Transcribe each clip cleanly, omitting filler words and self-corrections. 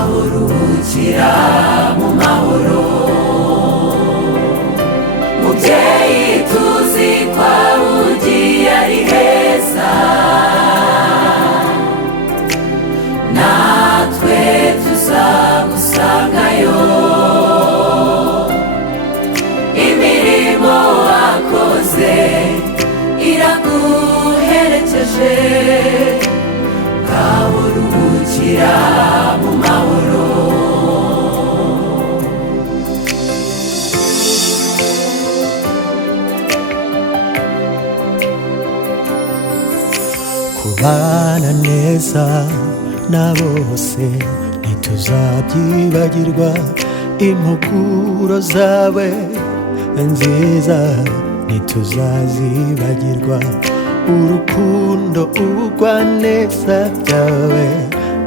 Gaburukira mu mahoro muvyeyi tuzi kwa ugiye ari heza natwe tuzagusangayo imirimo wakoze iraguherekeje gaburukira mu mahoro kubana neza na bose ntituzabyibagirwa impuguro zawe nziza ntituzazibagirwa urukundo ubugwaneza byawe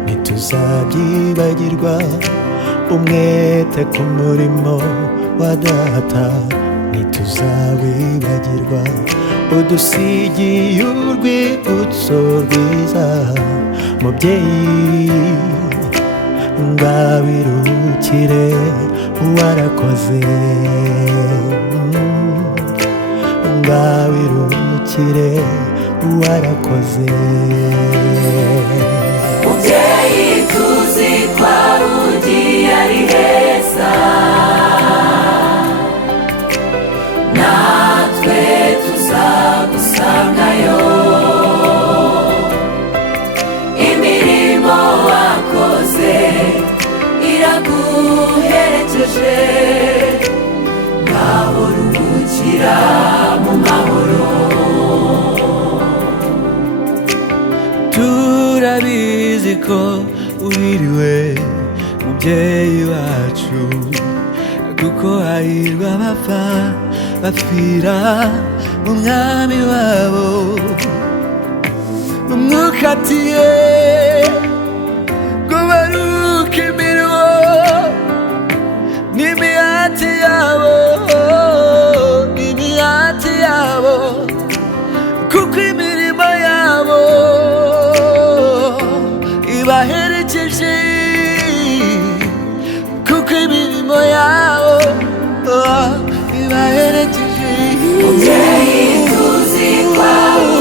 ntituzabyibagirwa umwete ku murimo wa data ntituzawibagirwa udusigiye urwibutso rwiza mubyeyi ngabirukire warakoze ngabirukire warakoze muvyeyi tuzi kwa ugiye ari heza natwe tuzagusangayo imirimo wakoze iraguherekeje gaburukira mu mahoro turabizi ko uhiriwe mubyeyi wacu kuko hahirwa abapfa bapfira mu mwami wabo umwukatiye ngo baruke imirimo n'imihati yabo kuko imirimo yabo ibaherekeje kuko imirimo yabo ibaherekeje muvyeyi tuzi kwa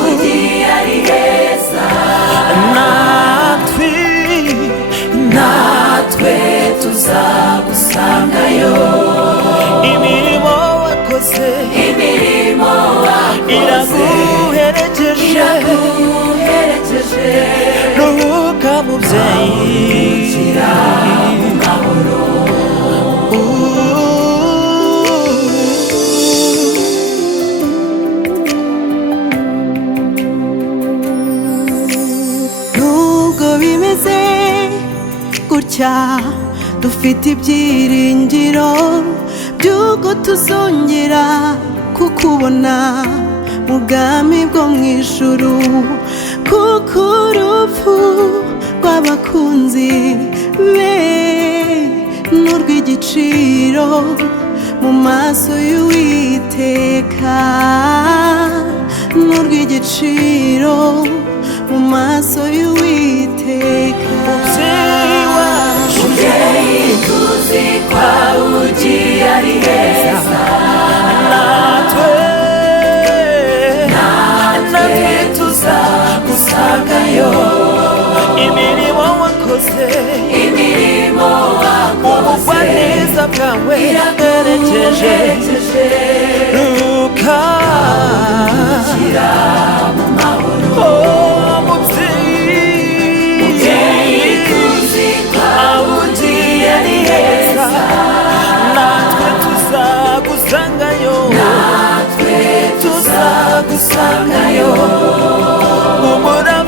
ugiye ari heza natwe tuzagusangayo imirimo wakoze iraguherekeje ruhuka muvyeyi mu mahoro nubwo bimeze gutya dufite ibyiringiro by'uko tuzongera kukubona mu bwami bwo mu ijuru kuko urupfu rw'abakunzi be n'urw'igiciro mu maso y'Uwiteka n'urw'igiciro mu maso y'Uwiteka muvyeyi tuzi kwa ugiye ari heza natwe tuzagusangayo imirimo wakoze ubugwaneza bwawe iraguherekeje ruhuka mu mahoro muvyeyi tuzi kwa ugiye ari heza natwe tuzagusangayo tuzagusangayo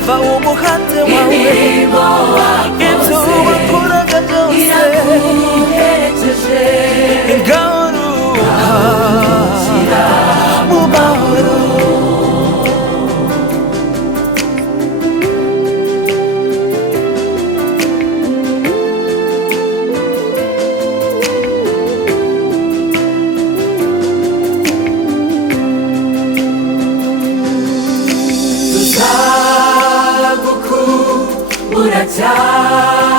umurava w'umuhate wawe imirimo ibyo wakoze wakoraga byose iraguherekeje ngaruka mu mahoro tuzagukumbura cyane